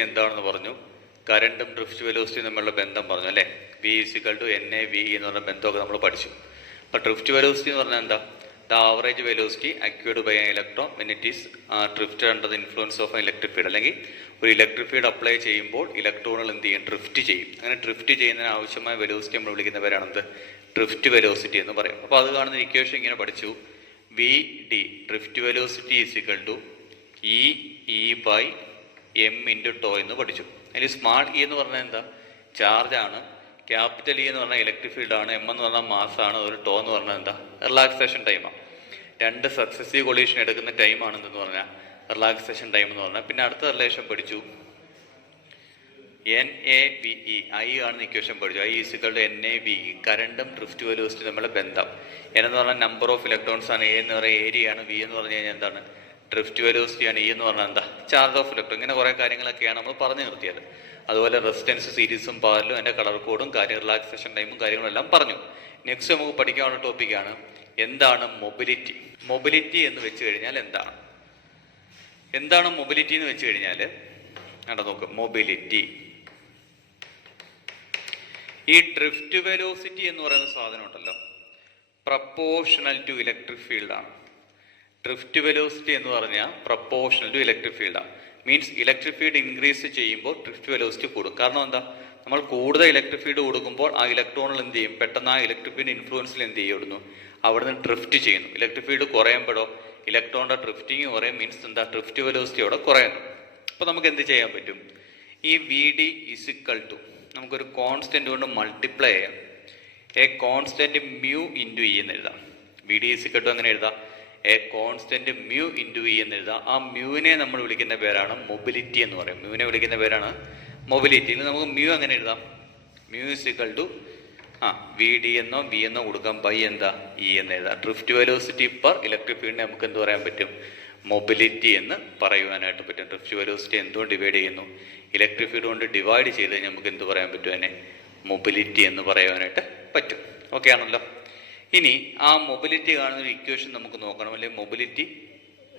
Velocity എന്താണെന്ന് പറഞ്ഞു, കറണ്ടും ഡ്രിഫ്റ്റ് വെലോസിറ്റിയും തമ്മിലുള്ള ബന്ധം പറഞ്ഞു അല്ലേ. V is equal to N A V എന്ന് പറഞ്ഞ ബന്ധമൊക്കെ നമ്മൾ പഠിച്ചു. അപ്പോൾ ഡ്രിഫ്റ്റ് വെലോസിറ്റി എന്ന് പറഞ്ഞാൽ എന്താ? The average velocity acquired by electron when it is drifted under the influence of electric field. അല്ലെങ്കിൽ ഒരു ഇലക്ട്രിക് ഫീൽഡ് അപ്ലൈ ചെയ്യുമ്പോൾ ഇലക്ട്രോണുകൾ എന്ത് ചെയ്യും? ഡ്രിഫ്റ്റ് ചെയ്യും. അങ്ങനെ ഡ്രിഫ്റ്റ് ചെയ്യുന്നതിന് ആവശ്യമായ വെലോസിറ്റി നമ്മൾ വിളിക്കുന്ന പേരാണെന്ത്? ഡ്രിഫ്റ്റ് വെലോസിറ്റി എന്ന് പറയും. അപ്പോൾ അത് കാണുന്ന ഇക്വേഷൻ ഇങ്ങനെ പഠിച്ചു. V D drift velocity is equal to E by M into tau എന്ന് പഠിച്ചു. അതിൽ സ്മാൾ ഇ എന്ന് പറഞ്ഞാൽ എന്താ? ചാർജാണ്. ക്യാപിറ്റൽ ഇ എന്ന് പറഞ്ഞാൽ ഇലക്ട്രിക് ഫീൽഡാണ്. എം എന്ന് പറഞ്ഞാൽ മാസാണ്. ഒരു ടോ എന്ന് പറഞ്ഞാൽ എന്താ? റിലാക്സേഷൻ ടൈമാണ്. രണ്ട് സക്സസീവ് കൊളീഷൻ എടുക്കുന്ന ടൈമാണ് എന്തെന്ന് പറഞ്ഞാൽ റിലാക്സേഷൻ ടൈം എന്ന് പറഞ്ഞാൽ. പിന്നെ അടുത്ത റിലേഷൻ പഠിച്ചു N A V E. I ആണെന്ന് ഇക്വേഷൻ പഠിച്ചു. I is equal to N A V E. കറണ്ടും ഡ്രിഫ്റ്റ് വെലോസിറ്റി തമ്മിലുള്ള ബന്ധം. എൻ എന്ന് പറഞ്ഞാൽ നമ്പർ ഓഫ് ഇലക്ട്രോൺസ് ആണ്. എ എന്ന് പറയുന്നത് ഏരിയയാണ്. വി എന്ന് പറഞ്ഞു കഴിഞ്ഞാൽ എന്താണ്? ഡ്രിഫ്റ്റ് വെലോസിറ്റിയാണ്. ഇ എന്ന് പറഞ്ഞാൽ എന്താ? Charge of electron. ഇങ്ങനെ കുറേ കാര്യങ്ങളൊക്കെയാണ് നമ്മൾ പറഞ്ഞു നിർത്തിയത്. അതുപോലെ റെസിസ്റ്റൻസ് സീരീസും പാരലും അതിൻ്റെ കളർ കോഡും റിലാക്സേഷൻ ടൈമും കാര്യങ്ങളും എല്ലാം പറഞ്ഞു. നെക്സ്റ്റ് നമുക്ക് പഠിക്കാനുള്ള ടോപ്പിക്കാണ് എന്താണ് മൊബിലിറ്റി. മൊബിലിറ്റി എന്ന് വെച്ച് കഴിഞ്ഞാൽ എന്താണ്? എന്താണ് മൊബിലിറ്റി എന്ന് വെച്ച് കഴിഞ്ഞാൽ നോക്ക്. മൊബിലിറ്റി ഈ ഡ്രിഫ്റ്റ് വെലോസിറ്റി എന്ന് പറയുന്ന സാധനം ഉണ്ടല്ലോ, പ്രപ്പോർഷണൽ ടു ഇലക്ട്രിക് ഫീൽഡാണ്. ഡ്രിഫ്റ്റ് വെലോസിറ്റി എന്ന് പറഞ്ഞാൽ പ്രപ്പോർഷണൽ ടു ഇലക്ട്രിക് ഫീൽഡാണ്. മീൻസ് ഇലക്ട്രിക് ഫീൽഡ് ഇൻക്രീസ് ചെയ്യുമ്പോൾ ഡ്രിഫ്റ്റ് വെലോസിറ്റി കൂടും. കാരണം എന്താ? നമ്മൾ കൂടുതൽ ഇലക്ട്രിക് ഫീൽഡ് കൊടുക്കുമ്പോൾ ആ ഇലക്ട്രോണുകൾ എന്ത് ചെയ്യും? പെട്ടെന്ന് ആ ഇലക്ട്രിക് ഫീൽഡ് ഇൻഫ്ലുവൻസിൽ എന്ത് ചെയ്യുന്നു? അവിടെ നിന്ന് ഡ്രിഫ്റ്റ് ചെയ്യുന്നു. ഇലക്ട്രിക് ഫീൽഡ് കുറയുമ്പോഴോ ഇലക്ട്രോണിൻ്റെ ഡ്രിഫ്റ്റിങ് കുറയും. മീൻസ് എന്താ? ഡ്രിഫ്റ്റ് വെലോസിറ്റി അവിടെ കുറയുന്നു. അപ്പോൾ നമുക്ക് എന്ത് ചെയ്യാൻ പറ്റും? ഈ വി ഡി ഇസിക്കൽ ടു നമുക്കൊരു കോൺസ്റ്റന്റ് കൊണ്ട് മൾട്ടിപ്ലൈ ചെയ്യാം. A constant mu into E എന്ന് എഴുതാം. വി ഡി ഇസിക്കൽ ടു അങ്ങനെ എഴുതാം. A constant mu into E എന്ന് എഴുതാം. ആ മ്യൂവിനെ നമ്മൾ വിളിക്കുന്ന പേരാണ് മൊബിലിറ്റി എന്ന് പറയും. മ്യൂവിനെ വിളിക്കുന്ന പേരാണ് മൊബിലിറ്റി. നമുക്ക് മ്യൂ അങ്ങനെ എഴുതാം. Mu is equal to V D എന്നോ വി എന്നോ കൊടുക്കാം ബൈ എന്താ? ഇ എന്ന് എഴുതാം. ഡ്രിഫ്റ്റ് വെലോസിറ്റി പെർ ഇലക്ട്രിക് ഫീൽഡിനെ നമുക്ക് എന്ത് പറയാൻ പറ്റും? മൊബിലിറ്റി എന്ന് പറയുവാനായിട്ട് പറ്റും. ഡ്രിഫ്റ്റ് വെലോസിറ്റി എന്തുകൊണ്ട് ഡിവൈഡ് ചെയ്യുന്നു? ഇലക്ട്രിക് ഫീൽഡ് കൊണ്ട് ഡിവൈഡ് ചെയ്ത് കഴിഞ്ഞാൽ നമുക്ക് എന്ത് പറയാൻ പറ്റും? അതിനെ മൊബിലിറ്റി എന്ന് പറയുവാനായിട്ട് പറ്റും. ഓക്കെ ആണല്ലോ. ഇനി ആ മൊബിലിറ്റി കാണുന്ന ഒരു ഇക്വേഷൻ നമുക്ക് നോക്കണം. അല്ലെങ്കിൽ മൊബിലിറ്റി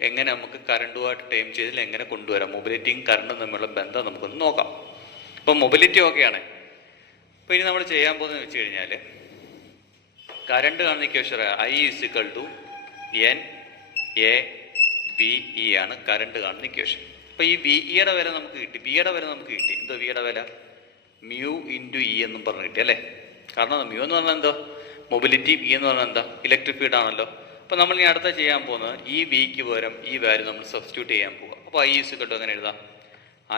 എങ്ങനെ നമുക്ക് കറണ്ടുമായിട്ട് ടൈം ചെയ്തിൽ എങ്ങനെ കൊണ്ടുവരാം? മൊബിലിറ്റിയും കറണ്ടും തമ്മിലുള്ള ബന്ധം നമുക്കൊന്ന് നോക്കാം. അപ്പോൾ മൊബിലിറ്റി ഓക്കെയാണ്. അപ്പോൾ ഇനി നമ്മൾ ചെയ്യാൻ പോകുന്നത് വെച്ച് കഴിഞ്ഞാൽ കറണ്ട് കാണുന്ന equation I is equal to N A V E ആണ് കറണ്ട് കാണുന്ന ഇക്വേഷൻ. അപ്പോൾ ഈ വി ഇയുടെ വില നമുക്ക് കിട്ടി. വിയുടെ വില നമുക്ക് കിട്ടി. എന്തോ വിയുടെ വില? മ്യൂ ഇൻറ്റു ഇ എന്നും പറഞ്ഞ് കിട്ടി അല്ലേ. കാരണം മ്യൂ എന്ന് പറഞ്ഞാൽ എന്തോ? മൊബിലിറ്റി. ഇ എന്ന് പറഞ്ഞാൽ എന്താ? ഇലക്ട്രിക് ഫീൽഡ് ആണല്ലോ. അപ്പോൾ നമ്മൾ ഇനി അടുത്ത ചെയ്യാൻ പോകുന്നത് ഈ വിക്ക് പകരം ഈ വാല്യൂ നമ്മൾ സബ്സ്റ്റിറ്റ്യൂട്ട് ചെയ്യാൻ പോകുക. അപ്പോൾ ഐ ഇസിക്കൽ ടു അങ്ങനെ എഴുതാം.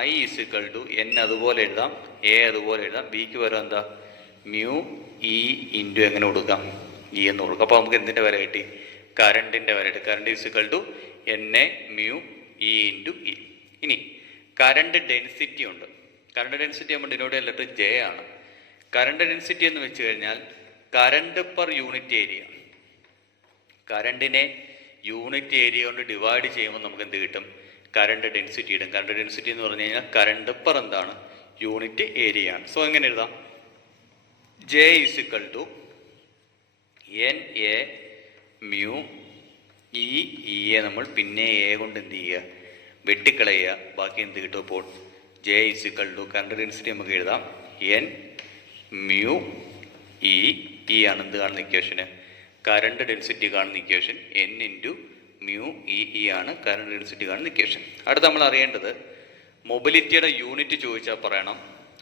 ഐ ഇസിക്കൽ ടു എൻ അതുപോലെ എഴുതാം, എ അതുപോലെ എഴുതാം. ബിക്ക് പകരം എന്താ? മ്യൂ ഇ ഇൻറ്റു എങ്ങനെ കൊടുക്കാം? ഇ എന്ന് കൊടുക്കാം. അപ്പോൾ നമുക്ക് എന്തിൻ്റെ വില കിട്ടി? കറണ്ടിൻ്റെ വില കിട്ടി. Current is equal to N A mu E into E. ഇനി കറണ്ട് ഡെൻസിറ്റി ഉണ്ട്. കറണ്ട് ഡെൻസിറ്റി നമ്മൾ ഡിനോട്ട് ചെയ്യുന്ന ലെറ്റർ ജെ ആണ്. കറണ്ട് ഡെൻസിറ്റി എന്ന് വെച്ച് കഴിഞ്ഞാൽ കറണ്ട് പെർ യൂണിറ്റ് ഏരിയ. കറണ്ടിനെ യൂണിറ്റ് ഏരിയ കൊണ്ട് ഡിവൈഡ് ചെയ്യുമ്പോൾ നമുക്ക് എന്ത് കിട്ടും? കറണ്ട് ഡെൻസിറ്റി ഇടും. കറണ്ട് ഡെൻസിറ്റി എന്ന് പറഞ്ഞു കഴിഞ്ഞാൽ കറണ്ട് പെർ എന്താണ്? യൂണിറ്റ് ഏരിയ ആണ്. സോ എങ്ങനെ എഴുതാം? J is equal to N A mu E. ഇയെ നമ്മൾ പിന്നെ എ കൊണ്ട് എന്ത് ചെയ്യുക? വെട്ടിക്കളയുക. ബാക്കി എന്ത് കിട്ടും? അപ്പോൾ J is equal to current density നമുക്ക് എഴുതാം എൻ മ്യൂ ഇ. ഇ ആണ് എന്ത് കാണുന്ന ഇക്വേഷന്? കറണ്ട് ഡെൻസിറ്റി കാണുന്ന equation. N into mu E. E ആണ് കറണ്ട് ഡെൻസിറ്റി കാണുന്ന ഇക്വേഷൻ. അടുത്ത് നമ്മൾ അറിയേണ്ടത് മൊബിലിറ്റിയുടെ യൂണിറ്റ് ചോദിച്ചാൽ പറയണം.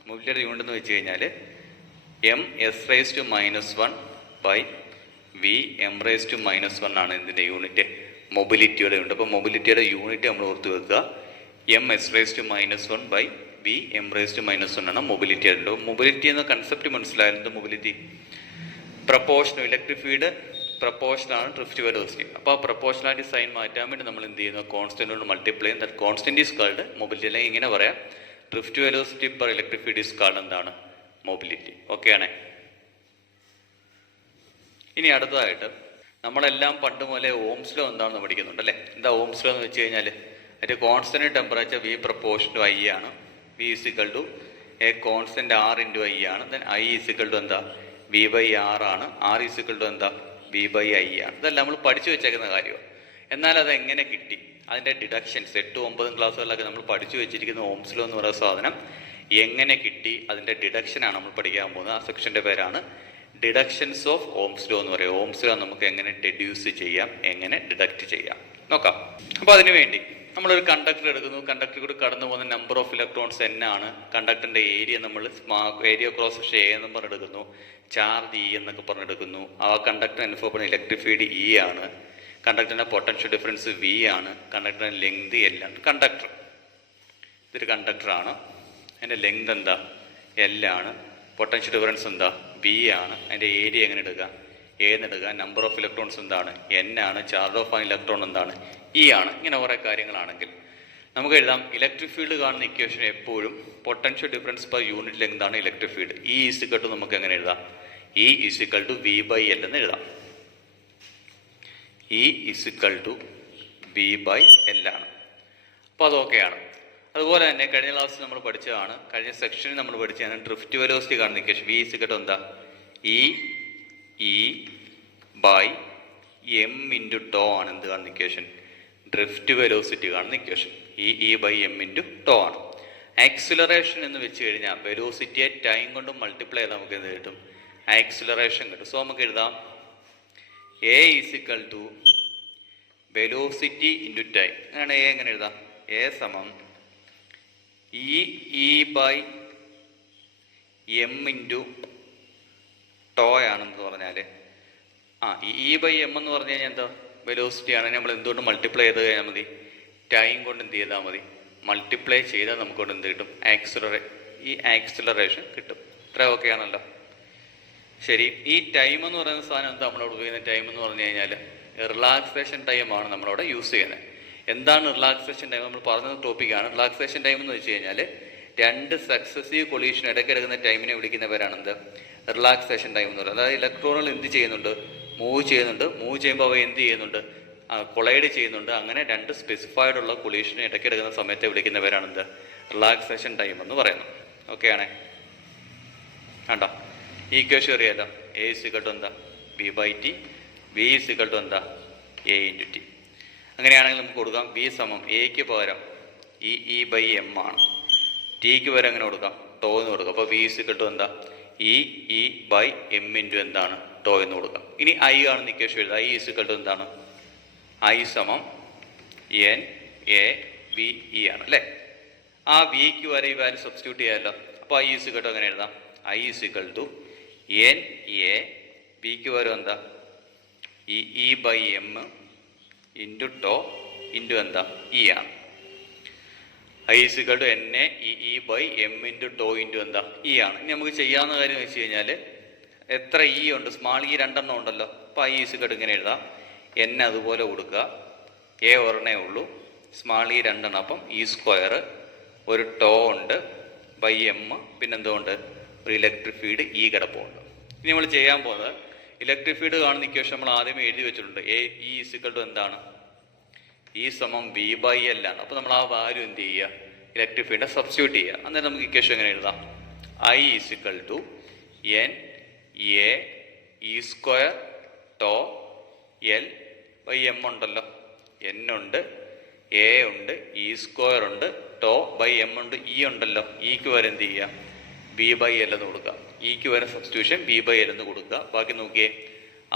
മൊബിലിറ്റിയുടെ യൂണിറ്റ് എന്ന് വെച്ച് കഴിഞ്ഞാൽ M S raise to -1 by V M raise to -1 ആണ് ഇതിൻ്റെ യൂണിറ്റ്. മൊബിലിറ്റിയുടെ യൂണിറ്റ്. അപ്പോൾ മൊബിലിറ്റിയുടെ യൂണിറ്റ് നമ്മൾ ഓർത്ത് വെക്കുക. M S raise to -1 by V M raise to -1 ആണ് മൊബിലിറ്റിയുടെ. മൊബിലിറ്റി എന്ന കൺസെപ്റ്റ് മനസ്സിലായിരുന്നു. മൊബിലിറ്റി പ്രപ്പോർഷണൽ ഇലക്ട്രിക് ഫീൽഡ് പ്രപ്പോർഷനാണ് ഡ്രിഫ്റ്റ് വെലോസിറ്റി. അപ്പോൾ ആ പ്രപ്പോർഷനാലിറ്റി സൈൻ മാറ്റാൻ വേണ്ടി നമ്മൾ എന്ത് ചെയ്യുന്നു? കോൺസ്റ്റന്റ് കൊണ്ട് മൾട്ടിപ്ലൈ ചെയ്യും. That constant is called mobility. അല്ലെങ്കിൽ ഇങ്ങനെ പറയാം, drift velocity per electric field is called എന്താണ്? മൊബിലിറ്റി. ഓക്കെ ആണേ. ഇനി അടുത്തതായിട്ട് നമ്മളെല്ലാം പണ്ട് മുതലേ ഓംസ് ലോ എന്താണെന്ന് പഠിക്കുന്നുണ്ട് അല്ലേ. എന്താ ഓംസ് ലോ എന്ന് വെച്ച് കഴിഞ്ഞാൽ അതിൻ്റെ constant temperature V proportion to I ആണ്. V is equal to a constant R into I ആണ്. ദെൻ ഐ ഇസിക്കൽ ടു എന്താ? വി ബൈ ആർ ആണ്. ആർ ഇസിക്കൽ ടു എന്താ? വി ബൈ ഐ ആണ്. ഇതെല്ലാം നമ്മൾ പഠിച്ചു വെച്ചേക്കുന്ന കാര്യമാണ്. എന്നാൽ അത് എങ്ങനെ കിട്ടി, അതിൻ്റെ ഡിഡക്ഷൻസ് 8-9 ക്ലാസ്സുകളിലൊക്കെ നമ്മൾ പഠിച്ചു വെച്ചിരിക്കുന്ന ഓംസ് ലോ എന്ന് പറയുന്ന സാധനം എങ്ങനെ കിട്ടി, അതിൻ്റെ ഡിഡക്ഷനാണ് നമ്മൾ പഠിക്കാൻ പോകുന്നത്. ആ സെക്ഷൻ്റെ പേരാണ് ഡിഡക്ഷൻസ് ഓഫ് ഓംസ് ലോ എന്ന് പറയുക. ഓംസ് ലോ നമുക്ക് എങ്ങനെ ഡെഡ്യൂസ് ചെയ്യാം, എങ്ങനെ ഡിഡക്റ്റ് ചെയ്യാം നോക്കാം. അപ്പോൾ അതിനു വേണ്ടി നമ്മളൊരു കണ്ടക്ടർ എടുക്കുന്നു. കണ്ടക്ടർ കൂടി കടന്നു പോകുന്ന നമ്പർ ഓഫ് ഇലക്ട്രോൺസ് n ആണ്. കണ്ടക്ടറിൻ്റെ ഏരിയ നമ്മൾ ഏരിയ ക്രോസ് സെക്ഷൻ എ എന്ന് പറഞ്ഞെടുക്കുന്നു. ചാർജ് ഇ എന്നൊക്കെ പറഞ്ഞെടുക്കുന്നു. ആ കണ്ടക്ടർ അനുഭവപ്പെടുന്ന ഇലക്ട്രിക് ഫീൽഡ് ഇ ആണ്. കണ്ടക്ടറിൻ്റെ പൊട്ടൻഷ്യൽ ഡിഫറൻസ് വി ആണ്. കണ്ടക്ടറിൻ്റെ ലെങ്ത് എൽ ആണ്. കണ്ടക്ടർ ഇതൊരു കണ്ടക്ടറാണ്. അതിൻ്റെ ലെങ്ത് എന്താ, എൽ ആണ്. പൊട്ടൻഷ്യൽ ഡിഫറൻസ് എന്താ, വി ആണ്. അതിൻ്റെ ഏരിയ എങ്ങനെ എടുക്കുക, എന്ന് എടുക്കുക. നമ്പർ ഓഫ് ഇലക്ട്രോൺസ് എന്താണ്, എൻ ആണ്. ചാർജ് ഓഫ് ആൻ ഇലക്ട്രോൺ എന്താണ്, ഇ ആണ്. ഇങ്ങനെ കുറേ കാര്യങ്ങളാണെങ്കിൽ നമുക്ക് എഴുതാം. ഇലക്ട്രിക് ഫീൽഡ് കാണുന്ന ഇക്വേഷൻ എപ്പോഴും potential difference per unit length ആണ് electric field. E is equal to നമുക്ക് എങ്ങനെ എഴുതാം, E is equal to V by L എന്ന് എഴുതാം. E is equal to V by L ആണ്. അപ്പോൾ അതൊക്കെയാണ്. അതുപോലെ തന്നെ കഴിഞ്ഞ ക്ലാസ്സിൽ നമ്മൾ പഠിച്ചതാണ്, കഴിഞ്ഞ സെക്ഷനിൽ നമ്മൾ പഠിച്ചതാണ് ഡ്രിഫ്റ്റ് വെലോസിറ്റി കാണുന്ന ഇക്വേഷൻ. വി ഈസിക്കൽ ടു എന്താ, E by M into tau ആണ് എന്ത് കാണുന്ന ഇക്വേഷൻ, ഡ്രിഫ്റ്റ് വെലോസിറ്റി കാണുന്ന equation. E by M into tau ആണ്. ആക്സിലറേഷൻ എന്ന് വെച്ച് കഴിഞ്ഞാൽ വെലോസിറ്റിയെ ടൈം കൊണ്ട് മൾട്ടിപ്ലൈ ചെയ്താൽ നമുക്ക് എന്ത് കിട്ടും, ആക്സിലറേഷൻ കിട്ടും. സോ നമുക്ക് എഴുതാം A is equal to velocity into time. അങ്ങനെയാണ് എ എങ്ങനെ എഴുതാം, എ സമം E by M into tau ആണെന്ന് പറഞ്ഞാൽ ഇ ബൈ എം എന്ന് പറഞ്ഞു കഴിഞ്ഞാൽ എന്താ, വെലോസിറ്റി ആണ്. നമ്മൾ എന്തുകൊണ്ട് മൾട്ടിപ്ലൈ ചെയ്ത് കഴിഞ്ഞാൽ മതി, ടൈം കൊണ്ട് എന്ത് ചെയ്താൽ മതി, മൾട്ടിപ്ലൈ ചെയ്താൽ നമുക്കൊണ്ട് എന്ത് കിട്ടും, ആക്സിലറേഷൻ കിട്ടും. ഇത്ര ഓക്കെ ആണല്ലോ. ശരി, ഈ ടൈം എന്ന് പറയുന്ന സാധനം എന്താ നമ്മളോട് ഉപയോഗിക്കുന്ന ടൈം എന്ന് പറഞ്ഞു കഴിഞ്ഞാൽ റിലാക്സേഷൻ ടൈമാണ് നമ്മളവിടെ യൂസ് ചെയ്യുന്നത്. എന്താണ് റിലാക്സേഷൻ ടൈം, നമ്മൾ പറഞ്ഞ ടോപ്പിക്കാണ്. റിലാക്സേഷൻ ടൈം എന്ന് വെച്ച് കഴിഞ്ഞാൽ രണ്ട് സക്സസീവ് കൊളീഷൻ ഇടയ്ക്കെടുക്കുന്ന ടൈമിനെ വിളിക്കുന്ന പേരാണ് എന്ത്, റിലാക്സേഷൻ ടൈം എന്ന് പറയുന്നത്. അതായത് ഇലക്ട്രോണുകൾ എന്ത് ചെയ്യുന്നുണ്ട്, മൂവ് ചെയ്യുമ്പോൾ അവ എന്ത് ചെയ്യുന്നുണ്ട്, കൊളൈഡ് ചെയ്യുന്നുണ്ട്. അങ്ങനെ രണ്ട് സ്പെസിഫൈഡ് ഉള്ള കൊളീഷനെ ഇടയ്ക്കെടുക്കുന്ന സമയത്തെ വിളിക്കുന്ന പേരാണ് എന്ത്, റിലാക്സേഷൻ ടൈം എന്ന് പറയുന്നത്. ഓക്കെ ആണേ, വേണ്ട ഈ ഇക്വേഷൻ അറിയാലോ. എ ഇസിക്കൽ ടു എന്താ, V by t. V is equal to എന്താ, എ ഇൻറ്റു ടി. അങ്ങനെയാണെങ്കിൽ നമുക്ക് കൊടുക്കാം വി സമം എക്ക് പകരം ഇ ബൈ എം ആണ്. ടിക്ക് പകരം എങ്ങനെ കൊടുക്കാം, ടോ എന്ന് കൊടുക്കാം. അപ്പോൾ വി ഇസിക്കൽ ടു എന്താ, ഇ ബൈ എം ഇൻറ്റു എന്താണ്, ടോ എന്ന് കൊടുക്കാം. ഇനി ഐ കാണുന്ന ഇക്വേഷൻ എഴുതാം. ഐ ഇസിക്കൽ ടു എന്താണ്, ഐ സമം എൻ എ വി ഇ ആണ് അല്ലേ. ആ വിക്ക് വരെ ഈ വാല്യൂ സബ്സ്റ്റിറ്റ്യൂട്ട് ചെയ്യാമല്ലോ. അപ്പോൾ ഐ ഇസിക്കൽ ടു എങ്ങനെ എഴുതാം, I is equal to N A വിക്ക് വരും എന്താ, E by M into tau into എന്താ, ഇ ആണ്. I is equal to N A E by M into tau into എന്താ, ഇ ആണ്. ഇനി നമുക്ക് ചെയ്യാവുന്ന കാര്യം എന്ന് വെച്ച് കഴിഞ്ഞാൽ എത്ര ഇ ഉണ്ട്, സ്മാൾ ഇ രണ്ടെണ്ണം ഉണ്ടല്ലോ. അപ്പോൾ ഐ ഇസിക്കൽ ടു ഇങ്ങനെ എഴുതാം, എൻ അതുപോലെ കൊടുക്കുക, എ ഒരെണ്ണേ ഉള്ളൂ, സ്മാൾ ഇ രണ്ടെണ്ണം. അപ്പം ഇ സ്ക്വയർ, ഒരു ടോ ഉണ്ട്, ബൈ എം, പിന്നെന്തുകൊണ്ട് ഒരു ഇലക്ട്രിക് ഫീൽഡ് ഇ കിടപ്പുണ്ട്. ഇനി നമ്മൾ ചെയ്യാൻ പോകുന്നത് ഇലക്ട്രിക് ഫീൽഡ് കാണുന്ന ഇക്വേഷൻ നമ്മൾ ആദ്യമേ എഴുതി വെച്ചിട്ടുണ്ട്. ഇ ഇസിക്കൽ ടു എന്താണ്, ഇ സമം വി ബൈ എൽ ആണ്. അപ്പോൾ നമ്മൾ ആ വാല്യൂ എന്ത് ചെയ്യുക, ഇലക്ട്രിക് ഫീൽഡിനെ സബ്സ്റ്റിറ്റ്യൂട്ട് ചെയ്യുക. അന്നേരം നമുക്ക് ഇക്വേഷൻ എങ്ങനെ എഴുതാം, I is equal to N A E square tau l by m ഉണ്ടല്ലോ, എൻ ഉണ്ട്, എ ഉണ്ട്, ഇ സ്ക്വയർ ഉണ്ട്, ടോ ബൈ എം ഉണ്ട്, ഇ ഉണ്ടല്ലോ. ഇക്ക് വരെ എന്ത് ചെയ്യുക, ബി ബൈ എൽ എന്ന് കൊടുക്കുക. ഇക്ക് വരെ സബ്സ്റ്റിറ്റ്യൂഷൻ ബി ബൈ എൽ എന്ന് കൊടുക്കുക. ബാക്കി നോക്കിയേ,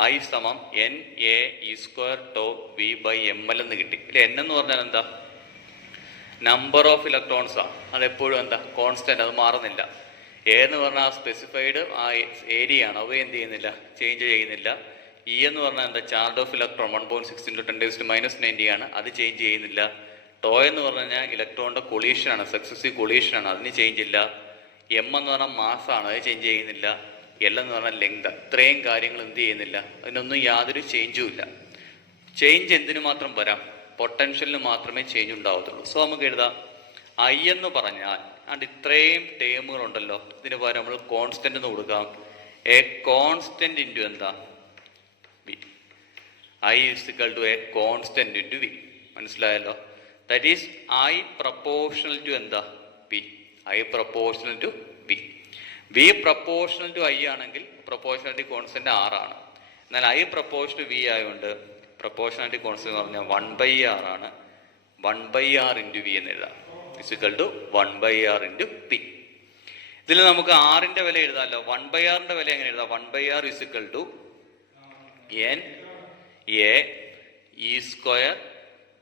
ഐ സമം N A E square tau b by m l എന്ന് കിട്ടി. ഇല്ല, എൻ എന്ന് പറഞ്ഞാൽ എന്താ, നമ്പർ ഓഫ് ഇലക്ട്രോൺസാണ്. അതെപ്പോഴും എന്താ, കോൺസ്റ്റന്റ്, അത് മാറുന്നില്ല. എ എന്ന് പറഞ്ഞാൽ സ്പെസിഫൈഡ് ആ ഏരിയ ആണ്, അവ എന്ത് ചെയ്യുന്നില്ല, ചേഞ്ച് ചെയ്യുന്നില്ല. ഇ എന്ന് പറഞ്ഞാൽ എന്താ, ചാർജ് ഓഫ് ഇലക്ട്രോൺ 1.6 × 10⁻⁻90 ആണ്, അത് ചേഞ്ച് ചെയ്യുന്നില്ല. ടോ എന്ന് പറഞ്ഞു കഴിഞ്ഞാൽ ഇലക്ട്രോണിൻ്റെ കൊളീഷനാണ്, സക്സസീവ് കൊളീഷനാണ്, അതിന് ചേഞ്ച് ഇല്ല. എം എന്ന് പറഞ്ഞാൽ മാസാണ്, അത് ചേഞ്ച് ചെയ്യുന്നില്ല. എൽ എന്ന് പറഞ്ഞാൽ ലെങ്ത്. ഇത്രയും കാര്യങ്ങൾ എന്ത് ചെയ്യുന്നില്ല, അതിനൊന്നും യാതൊരു ചേഞ്ചും ഇല്ല. ചേഞ്ച് എന്തിനു മാത്രം വരാം, പൊട്ടൻഷ്യലിന് മാത്രമേ ചേഞ്ച് ഉണ്ടാവത്തുള്ളൂ. സോ നമുക്ക് എഴുതാം ഐ എന്ന് പറഞ്ഞാൽ ആണ്ട് ഇത്രയും ടേമുകളുണ്ടല്ലോ, ഇതിന് പകരം നമ്മൾ കോൺസ്റ്റന്റ് എന്ന് കൊടുക്കാം. എ കോൺസ്റ്റന്റ് ഇൻറ്റു എന്താ, V. I is equal to a constant into V. മനസ്സിലായല്ലോ. That is I proportional to എന്താ, V. I proportional to V. V proportional to I ആണെങ്കിൽ പ്രപ്പോർഷണാലിറ്റി കോൺസ്റ്റന്റ് 6 ആണ്. എന്നാൽ ഐ പ്രപ്പോർഷണൽ വി ആയതുകൊണ്ട് proportionality constant എന്ന് പറഞ്ഞാൽ 1/r ആണ്. 1/r ഇൻറ്റു വി എന്ന് എഴുതാം. Is equal to 1/r into P. ഇതിൽ നമുക്ക് ആറിന്റെ വില എഴുതാമല്ലോ. 1/rന്റെ വില എങ്ങനെ എഴുതാം? 1/r is equal to N A E square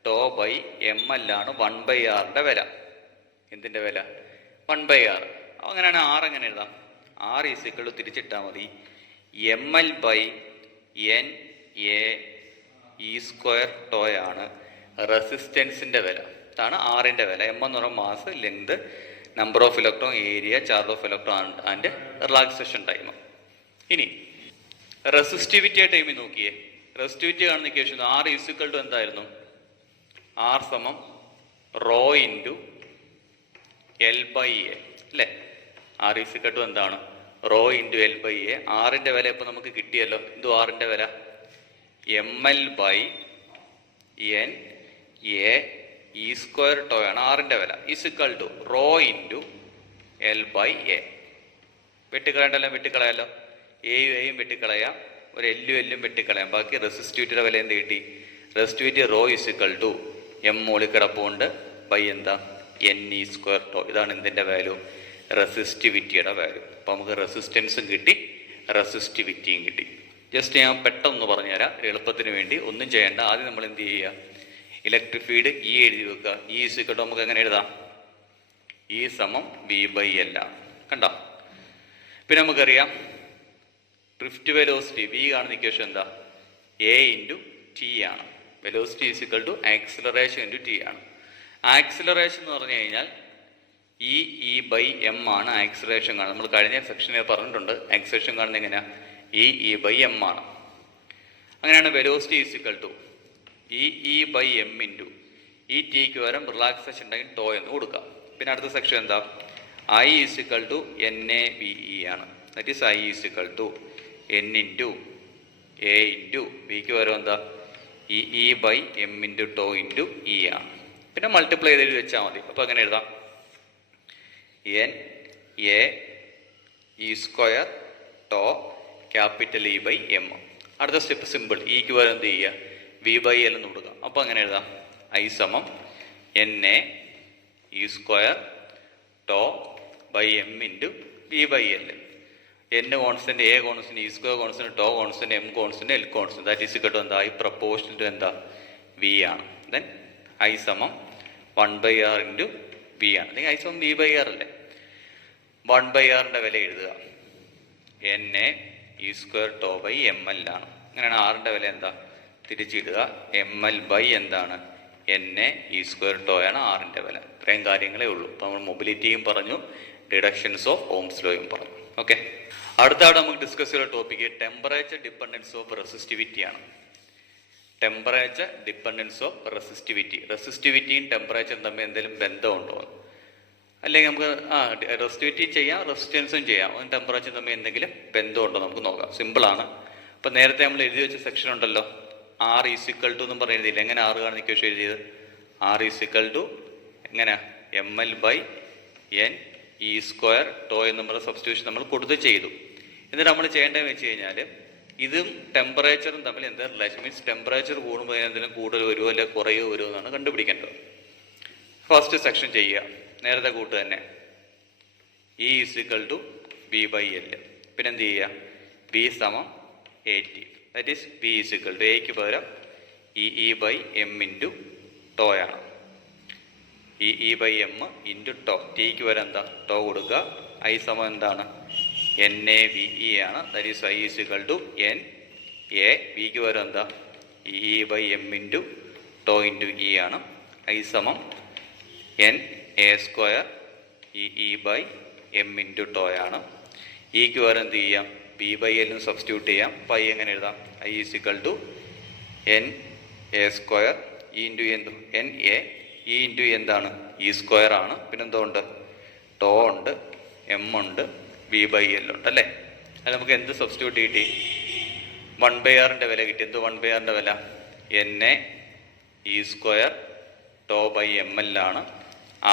tau by m l ആണ് 1/rന്റെ വില. എന്തിന്റെ വില? 1/r. അങ്ങനെയാണ് ആർ എങ്ങനെ എഴുതാം? ആർ ഇസിക്കൽ ടു തിരിച്ചിട്ടാൽ മതി M L by N A E square ടോയാണ് റെസിസ്റ്റൻസിന്റെ വില. ഇതാണ് ആറിന്റെ വില. എം എന്ന് പറയുമ്പോൾ mass, length, number of electron, area, charge of electron and relaxation time. ഇനി റെസിസ്റ്റിവിറ്റി ടൈമിൽ നോക്കിയേ. റെസിസ്റ്റിവിറ്റി കാണുന്ന ഇക്വേഷൻ ആർ ഈക്വൽ ടു എന്തായിരുന്നു? ആർ സമം rho into L by A അല്ലേ? ആർ ഈക്വൽ ടു എന്താണ്? Rho into L by A. ആറിന്റെ വില ഇപ്പൊ നമുക്ക് കിട്ടിയല്ലോ. എന്തോ ആറിന്റെ വില? M L by N A E square tau ആണ് ആറിന്റെ വില. Equal to rho into L by A. വെട്ടിക്കളയണ്ടല്ലോ, വെട്ടിക്കളയാലോ. എയും എയും വെട്ടിക്കളയാം, ഒരു എല്ലും എല്ലും വെട്ടിക്കളയാം. ബാക്കി റെസിസ്റ്റിവിറ്റിയുടെ വില എന്ത് കിട്ടി? Resistivity rho equal to m മോളിൽ കിടപ്പുണ്ട് ബൈ എന്താ? N e square tau. ഇതാണ് എന്തിന്റെ വാല്യൂ? റെസിസ്റ്റിവിറ്റിയുടെ വാല്യൂ. അപ്പൊ നമുക്ക് റെസിസ്റ്റൻസും കിട്ടി, റെസിസ്റ്റിവിറ്റിയും കിട്ടി. ജസ്റ്റ് ഞാൻ പെട്ടെന്ന് പറഞ്ഞുതരാം എളുപ്പത്തിന് വേണ്ടി. ഒന്നും ചെയ്യേണ്ട. ആദ്യം നമ്മൾ എന്ത് ചെയ്യുക? ഇലക്ട്രിക് ഫീൽഡ് ഇ എഴുതി വെക്കുക. ഇ ഈക്വൽ ടു നമുക്ക് എങ്ങനെ എഴുതാം? ഇ സമം വി ബൈ എൽ ആണ്. കണ്ടോ? പിന്നെ നമുക്കറിയാം ഡ്രിഫ്റ്റ് വെലോസിറ്റി വി കാണുന്ന ഇക്വേഷൻ എന്താ? എ ഇൻറ്റു ടി ആണ്. Velocity equal to acceleration into t ആണ്. ആക്സിലറേഷൻ എന്ന് പറഞ്ഞു കഴിഞ്ഞാൽ ഇ ബൈ എം ആണ് ആക്സിലറേഷൻ കാണുന്നത്. നമ്മൾ കഴിഞ്ഞ സെക്ഷനിൽ പറഞ്ഞിട്ടുണ്ട് ആക്സിലറേഷൻ കാണുന്നത് എങ്ങനെയാ? ഇ ബൈ എം ആണ്. അങ്ങനെയാണ് velocity equal to E by M into ഈ ടിക്ക് പകരം റിലാക്സേഷൻ ടൈം ടോ എന്ന് കൊടുക്കാം. പിന്നെ അടുത്ത സെക്ഷൻ എന്താ? I equal to N A B E ആണ്. That is I equal to N into A into ബിക്ക് പകരം എന്താ? E by M into tau into E ആണ്. പിന്നെ മൾട്ടിപ്ലൈ ചെയ്ത് വെച്ചാൽ മതി. അപ്പോൾ അങ്ങനെ എഴുതാം N A E square tau capital E by M. അടുത്ത സ്റ്റെപ്പ് സിമ്പിൾ. ഇക്ക് പകരം എന്ത് ചെയ്യുക? വി ബൈ എൽ എന്ന് കൊടുക്കാം. അപ്പോൾ അങ്ങനെ എഴുതാം ഐ സമം N A E square tau by M into v by l. N constant, a constant, e square constant, tau constant, m constant, l constant. That is equal to എന്താ? I proportional to എന്താ? V ആണ്. Then I സമം 1/r into V ആണ്. അല്ലെങ്കിൽ I സമം V by R അല്ലേ? 1/rന്റെ വില എഴുതുക. N A E square tau by m l ആണ്. അങ്ങനെയാണ് ആറിന്റെ വില എന്താ? തിരിച്ചിടുക. എം എൽ ബൈ എന്താണ്? N A E square tau ആണ് ആറിന്റെ വില. ഇത്രയും കാര്യങ്ങളേ ഉള്ളൂ. അപ്പോൾ നമ്മൾ മൊബിലിറ്റിയും പറഞ്ഞു, ഡിഡക്ഷൻസ് ഓഫ് ഓംസ് ലോയും പറഞ്ഞു. ഓക്കെ, അടുത്താണ് നമുക്ക് ഡിസ്കസ് ചെയ്യുന്ന topic temperature dependence of resistivity ആണ്. Temperature dependence of resistivity. റെസിസ്റ്റിവിറ്റിയും ടെമ്പറേച്ചറും തമ്മിൽ എന്തെങ്കിലും ബന്ധമുണ്ടോ? അല്ലെങ്കിൽ നമുക്ക് റെസിസ്റ്റിവിറ്റി ചെയ്യാം, റെസിസ്റ്റൻസും ചെയ്യാം. ടെമ്പറേച്ചർ തമ്മിൽ എന്തെങ്കിലും ബന്ധമുണ്ടോ നമുക്ക് നോക്കാം. സിമ്പിളാണ്. അപ്പം നേരത്തെ നമ്മൾ എഴുതി വെച്ച സെക്ഷൻ ഉണ്ടല്ലോ, ആർ ഈക്വൽ ടു എന്നും പറഞ്ഞ് എഴുതിയില്ല. എങ്ങനെ ആറ് കാണുന്ന ഇക്വേഷൻ എഴുതിയത്? ആർ ഈക്വൽ ടു എങ്ങനെ? M L by n e square tau എന്ന് പറഞ്ഞ സബ്സ്റ്റിറ്റ്യൂഷൻ നമ്മൾ കൊടുത്ത് ചെയ്തു. എന്നിട്ട് നമ്മൾ ചെയ്യേണ്ടതെന്ന് വെച്ച് കഴിഞ്ഞാൽ ഇതും ടെമ്പറേച്ചറും തമ്മിൽ എന്താ റിലേഷൻ? മീൻസ് ടെമ്പറേച്ചർ കൂടുമ്പോൾ എന്തെങ്കിലും കൂടുതൽ വരുമോ അല്ലെങ്കിൽ കുറയോ വരുമോ എന്നാണ് കണ്ടുപിടിക്കേണ്ടത്. ഫസ്റ്റ് സെക്ഷൻ ചെയ്യുക, നേരത്തെ കൂട്ട് തന്നെ. E equal to V by L. പിന്നെ എന്ത് ചെയ്യുക? വി സമം A T. That is V equal to എക്ക് പകരം E by M into tau ആണ്. E by M into tau. ടിക്ക് പകരം എന്താ? ടോ കൊടുക്കുക. ഐ സമം എന്താണ്? എൻ എ വി ഇ ആണ്. That is I equal to N A. വിക്ക് പകരം എന്താ? E by M into tau into E ആണ്. ഐ സമം N a square e by M into tau ആണ്. ഇക്ക് പകരം എന്ത് ചെയ്യാം? ബി ബൈ എല്ലും സബ്സ്റ്റിറ്റ്യൂട്ട് ചെയ്യാം. പൈ എങ്ങനെ എഴുതാം? I equal to N a square e into എന്ത്? എൻ എ ഇ ഇൻറ്റു എന്താണ്? ഇ സ്ക്വയർ ആണ്. പിന്നെന്തോ ഉണ്ട്? ടോ ഉണ്ട്, എം ഉണ്ട്, ബി ബൈ എൽ ഉണ്ട് അല്ലേ? അത് നമുക്ക് എന്ത് സബ്സ്റ്റിറ്റ്യൂട്ട് കിട്ടി? 1/rന്റെ വില കിട്ടി. എന്ത് 1/rന്റെ വില? N A E square tau by m l ആണ്.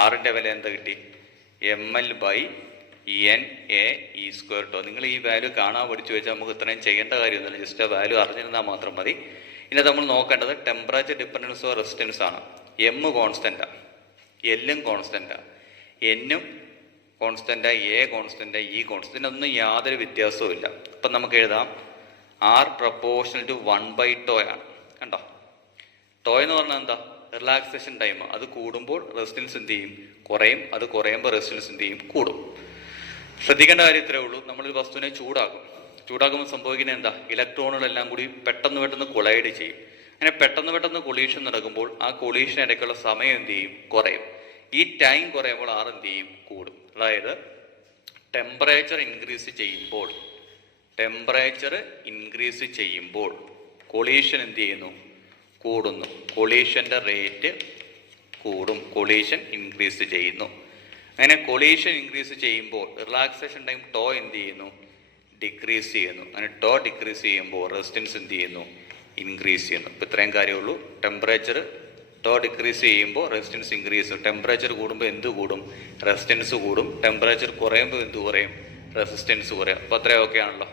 ആറിന്റെ വില എന്താ കിട്ടി? M L by N A E square tau. നിങ്ങൾ ഈ വാല്യൂ കാണാൻ പഠിച്ചു വെച്ചാൽ നമുക്ക് ഇത്രയും ചെയ്യേണ്ട കാര്യമൊന്നുമില്ല. ജസ്റ്റ് ആ വാല്യൂ അറിഞ്ഞിരുന്നാൽ മാത്രം മതി. ഇനി നമ്മൾ നോക്കേണ്ടത് ടെമ്പറേച്ചർ ഡിപ്പെൻഡൻസ് ഓഫ് റെസിസ്റ്റൻസ് ആണ്. എം കോൺസ്റ്റൻ്റാണ്, എല്ലും കോൺസ്റ്റൻ്റാണ്, എന്നും constant, A constant, E constant, ഇതിനൊന്നും യാതൊരു വ്യത്യാസവും ഇല്ല. അപ്പം നമുക്ക് എഴുതാം ആർ പ്രപ്പോർഷണൽ ടു 1/τ ആണ്. കണ്ടോ, ടോ എന്ന് പറഞ്ഞാൽ എന്താ, റിലാക്സേഷൻ ടൈം. അത് കൂടുമ്പോൾ റെസിസ്റ്റൻസ് എന്ത് ചെയ്യും, കുറയും. അത് കുറയുമ്പോൾ റെസിസ്റ്റൻസ് എന്ത് ചെയ്യും, കൂടും. ശ്രദ്ധിക്കേണ്ട കാര്യം ഇത്രേ ഉള്ളൂ. നമ്മളൊരു വസ്തുവിനെ ചൂടാക്കുമ്പോൾ സംഭവിക്കുന്നത് എന്താ, ഇലക്ട്രോണുകളെല്ലാം കൂടി പെട്ടെന്ന് കൊളൈഡ് ചെയ്യും. അങ്ങനെ പെട്ടെന്ന് കൊളീഷൻ നടക്കുമ്പോൾ ആ കൊളീഷൻ ഇടയ്ക്കുള്ള സമയം എന്ത് ചെയ്യും, കുറയും. ഈ ടൈം കുറയുമ്പോൾ ആർ എന്ത് ചെയ്യും, കൂടും. അതായത് ടെമ്പറേച്ചർ ഇൻക്രീസ് ചെയ്യുമ്പോൾ കൊളീഷൻ എന്ത് ചെയ്യുന്നു, കൂടുന്നു. കൊളീഷൻ്റെ റേറ്റ് കൂടും, കൊളീഷൻ ഇൻക്രീസ് ചെയ്യുന്നു. അങ്ങനെ കൊളീഷൻ ഇൻക്രീസ് ചെയ്യുമ്പോൾ റിലാക്സേഷൻ ടൈം ടോ എന്ത് ചെയ്യുന്നു, ഡിക്രീസ് ചെയ്യുന്നു. അങ്ങനെ ടോ ഡിക്രീസ് ചെയ്യുമ്പോൾ റെസിസ്റ്റൻസ് എന്ത് ചെയ്യുന്നു, ഇൻക്രീസ് ചെയ്യുന്നു. ഇപ്പം ഇത്രയും കാര്യമുള്ളൂ. ടെമ്പറേച്ചർ ടോ ഡിക്രീസ് ചെയ്യുമ്പോൾ റെസിസ്റ്റൻസ് ഇൻക്രീസ്. ടെമ്പറേച്ചർ കൂടുമ്പോൾ എന്ത് കൂടും, റെസിസ്റ്റൻസ് കൂടും. ടെമ്പറേച്ചർ കുറയുമ്പോൾ എന്ത് കുറയും, റെസിസ്റ്റൻസ് കുറയും. അപ്പോൾ അത്രയും ഓക്കെ ആണല്ലോ.